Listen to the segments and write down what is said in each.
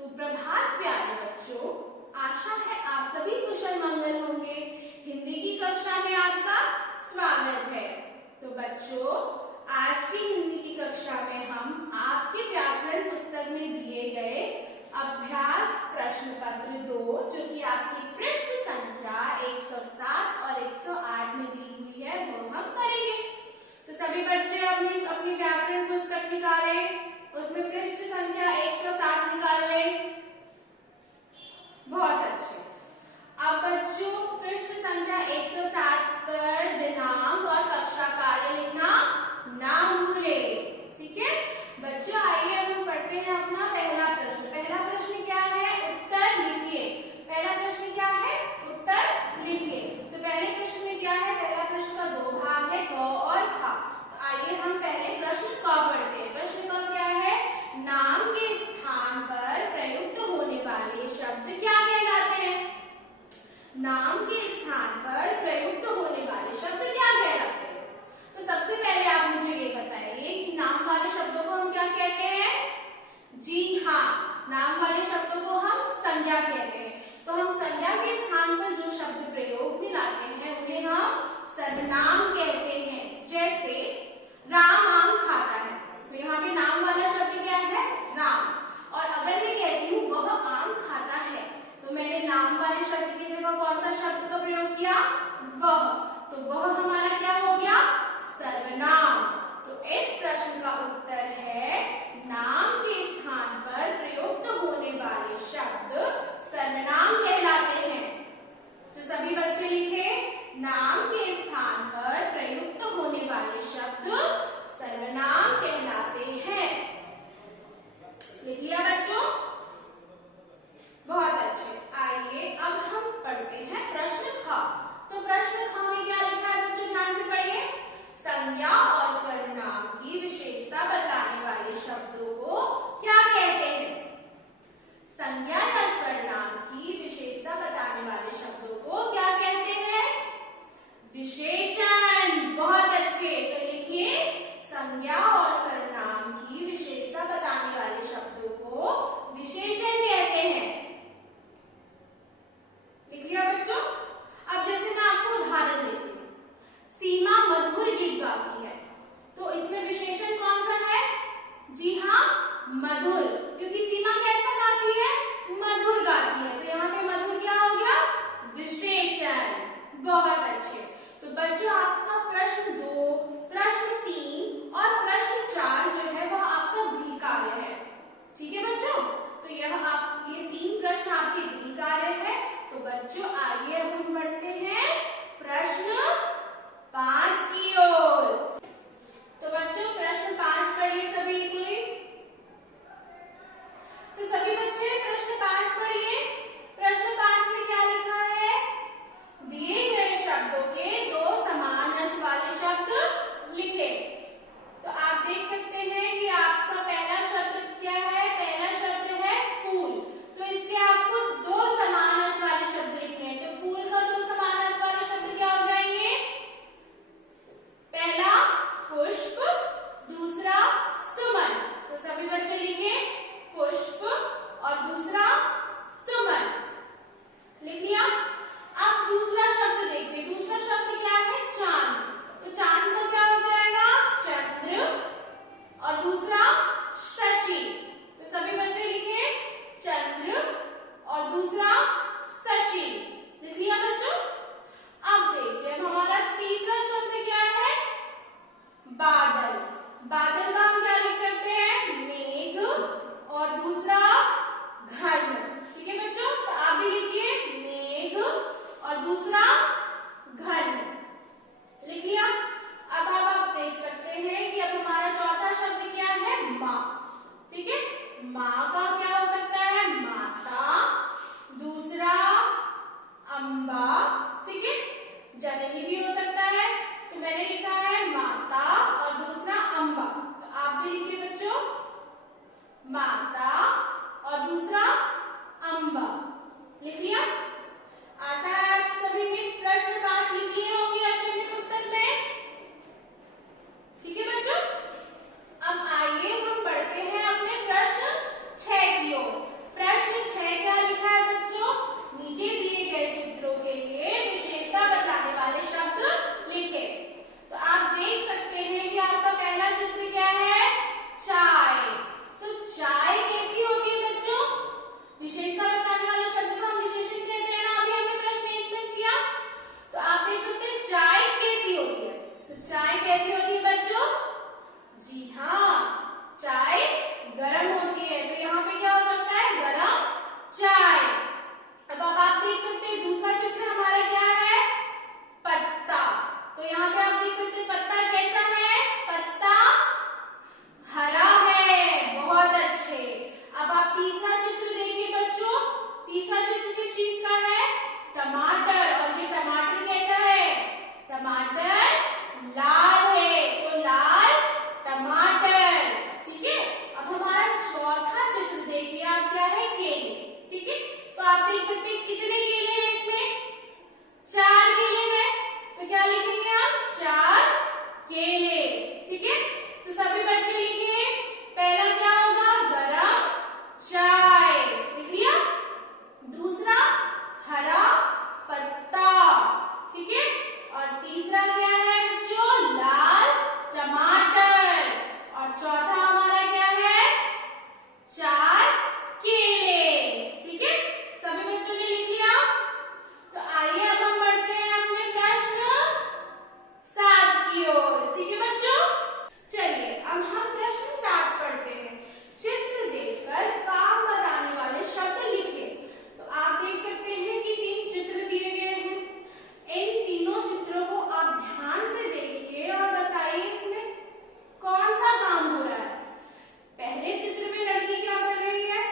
सुप्रभात प्यारे बच्चों, आशा है आप सभी कुशल मंगल होंगे। हिंदी की कक्षा में आपका स्वागत है। तो बच्चों, आज की हिंदी की कक्षा में हम आपके व्याकरण पुस्तक में दिए गए अभ्यास प्रश्न पत्र 2 जो कि आपकी पृष्ठ संख्या 107 और 108 में दी हुई है, वो हम करेंगे। तो सभी बच्चे अपनी व्याकरण पुस्तक निकालें, उसमें पृष्ठ संख्या 107 निकाल लें। बहुत अच्छे। अब बच्चों, पृष्ठ संख्या 107 पर दिनांक और कक्षा कार्य लिखना ना भूलें, ठीक है बच्चों। आइए अब हम पढ़ते हैं अपना पहला प्रश्न। पहला प्रश्न क्या है? उत्तर लिखिए। पहला प्रश्न क्या है? उत्तर लिखिए। तो पहले प्रश्न में क्या है? पहला प्रश्न का 2 भाग है, क और ख। आइए हम पहले प्रश्न क पढ़ते हैं। प्रश्न क क्या है? नाम के स्थान पर प्रयुक्त होने वाले शब्द क्या कहलाते हैं? नाम के स्थान पर प्रयुक्त होने वाले शब्द क्या कहलाते हैं? तो सबसे पहले आप मुझे ये बताइए कि नाम वाले शब्दों को हम क्या कहते हैं? जी हाँ, नाम वाले शब्दों को हम संज्ञा कहते हैं। तो हम संज्ञा के स्थान पर जो शब्द प्रयोग में लाते हैं उन्हें हम सर्वनाम कहते हैं। जैसे राम आम खाता है, तो यहाँ पे नाम वाला शब्द क्या है? राम। और अगर मैं कहती हूँ वह आम खाता है, तो मैंने नाम वाले शब्द की जगह कौन सा शब्द का प्रयोग किया? वह। तो वह हमारा क्या हो गया? सर्वनाम। तो इस प्रश्न का उत्तर है नाम के स्थान पर प्रयुक्त होने वाले शब्द सर्वनाम कहलाते हैं। तो सभी बच्चे लिखे, नाम के स्थान पर प्रयुक्त होने वाले शब्द सर्वनाम कहलाते हैं। लिख लिया बच्चों? बहुत अच्छे। आइए अब हम पढ़ते हैं प्रश्न ख। तो प्रश्न ख में क्या लिखा है बच्चों? ध्यान से पढ़िए। संज्ञा और सर्वनाम की विशेषता बताने वाले शब्दों को क्या कहते हैं? संज्ञा या सर्वनाम की विशेषता बताने वाले शब्दों को क्या कहते हैं? विशेषण। बहुत अच्छे। तो लिखिए, संज्ञा और सर्वनाम की विशेषता बताने वाले शब्दों को विशेषण कहते हैं। लिख लिया बच्चों? अब जैसे मैं आपको उदाहरण देती हूँ, सीमा मधुर गीत गाती है, तो इसमें विशेषण कौन सा है? जी हाँ, मधुर। क्योंकि सीमा कैसा गाती है? मधुर गाती है। तो यहाँ पे मधुर क्या हो गया? विशेषण। बहुत अच्छे। तो बच्चों, आपका प्रश्न 2, प्रश्न 3 और प्रश्न 4 जो है वह आपका गृह कार्य है, ठीक है बच्चों। तो ये 3 प्रश्न आपके गृह कार्य है। तो बच्चों आइए अब हम बढ़ते हैं प्रश्न 5 की ओर। तो बच्चों प्रश्न 5 पढ़िए सभी कोई। तो सभी बच्चे प्रश्न 5 पढ़िए। प्रश्न 5 में क्या लिखा है? दिए गए शब्दों के 2 समान अर्थ वाले शब्द लिखे। तो आप देख सकते हैं कि आपका पहला शब्द क्या है? पहला शब्द है फूल। तो इसके आपको 2 समान अर्थ वाले शब्द लिखने हैं। तो फूल का 2 समान अर्थ वाले शब्द क्या हो जाएंगे? पहला पुष्प, दूसरा सुमन। तो सभी बच्चे लिखे, पुष्प और दूसरा सुमन। लिख लिया? अब दूसरा शब्द देखिए। दूसरा शब्द क्या है? चांद। तो चांद का क्या हो जाएगा? चंद्र और दूसरा शशि। तो सभी बच्चे लिखे, चंद्र और दूसरा शशि। लिख लिया बच्चों? अब देखिए, अब हमारा तीसरा शब्द क्या है? बादल। बादल का हम क्या लिख सकते हैं? मेघ और दूसरा घन। ठीक है बच्चों? तो आप भी लिखिए, मेघ और दूसरा घन। लिख लिया? अब आप देख सकते हैं कि अब हमारा चौथा शब्द क्या है? माँ। ठीक है, माँ का क्या हो सकता है? माता, दूसरा अम्बा। ठीक है, जननी भी हो सकता है। तो मैंने लिखा है माता और दूसरा अम्बा। तो आप भी लिखिए बच्चों, माता और दूसरा अम्बा। लिख लिया? आशा है आप सभी ने प्रश्न 5 लिख लिए होंगे अपनी पुस्तक में। ठीक है बच्चों? अब आइए हम बढ़ते हैं अपने प्रश्न 6 की ओर। प्रश्न चाय। अब आप देख सकते हैं दूसरा चित्र हमारा क्या है, पत्ता। तो यहाँ पे आप देख सकते हैं पत्ता कैसा है, पत्ता हरा है, बहुत अच्छे। अब आप तीसरा चित्र देखिए बच्चों, तीसरा चित्र किस चीज का है, टमाटर। और ये टमाटर कैसा है, टमाटर लाल है, तो लाल टमाटर। ठीक है। अब हमारा चौथा चित्र देखिए आप, क्या है, केले। ठीक है। तो आप देख सकते हैं कितने केले हैं इसमें, 4 केले हैं। तो क्या लिखेंगे हम, 4 केले। ठीक है। तो सभी बच्चे लिखिए, पहला क्या होगा, गरम चाय, लिख लिया। दूसरा हरा पत्ता। ठीक है। और तीसरा क्या है बच्चों, लाल टमाटर। और चौथा हमारा क्या है, 4 केले। ठीक है। सभी बच्चों ने लिख लिया। तो आइए अब हम बढ़ते हैं अपने प्रश्न 7 की ओर। ठीक है बच्चों, चलिए अब हम प्रश्न 7 पढ़ते हैं। चित्र देखकर काम बनाने वाले शब्द लिखें। तो आप देख सकते हैं कि 3 चित्र दिए गए हैं। इन तीनों चित्रों को आप ध्यान से देखिए और बताइए इसमें कौन सा काम हो रहा है। पहले चित्र में लड़की क्या कर रही है,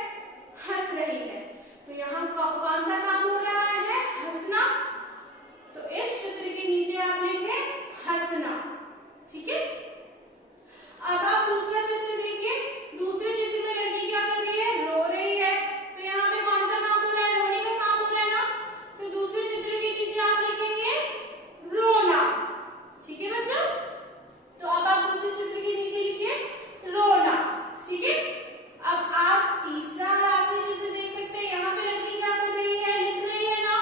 हंस रही है। तो यहाँ कौन सा काम हो रहा है, हंसना। तो इस चित्र के नीचे आप लिखें हंसना। ठीक है। अब आप दूसरा चित्र देखिए, दूसरे चित्र में लड़की क्या कर रही है, रो रही है। तो यहाँ पे कौन सा काम हो रहा है, रोने का काम हो रहा है ना। तो दूसरे चित्र के नीचे आप लिखेंगे रोना। ठीक है बच्चों। तो अब आप दूसरे चित्र के नीचे लिखिए रोना। ठीक है। अब आप तीसरा और आखिरी चित्र देख सकते हैं, यहाँ पे लड़की क्या कर रही है, लिख रही है ना।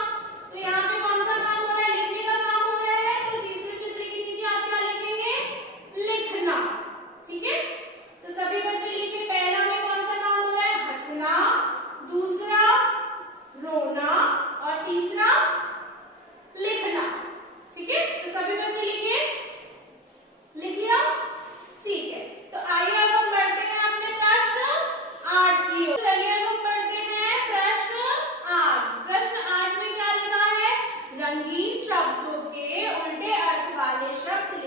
तो यहाँ पे कौन सा काम हो रहा है, लिखने का काम हो रहा है। तो तीसरे चित्र के नीचे आप क्या लिखेंगे, लिखना। ठीक है। तो सभी बच्चे लिखे, पहला में कौन सा काम हो रहा है, हंसना, दूसरा रोना और तीसरा लिखना। ठीक है। तो सभी बच्चे लिखिए, लिख लिया। ठीक है। तो आइए अब हम बढ़ते हैं अपने प्रश्न 8 की ओर। चलिए अब हम पढ़ते हैं प्रश्न 8। प्रश्न 8 में क्या लिखा है, रंगीन शब्दों के उल्टे अर्थ वाले शब्द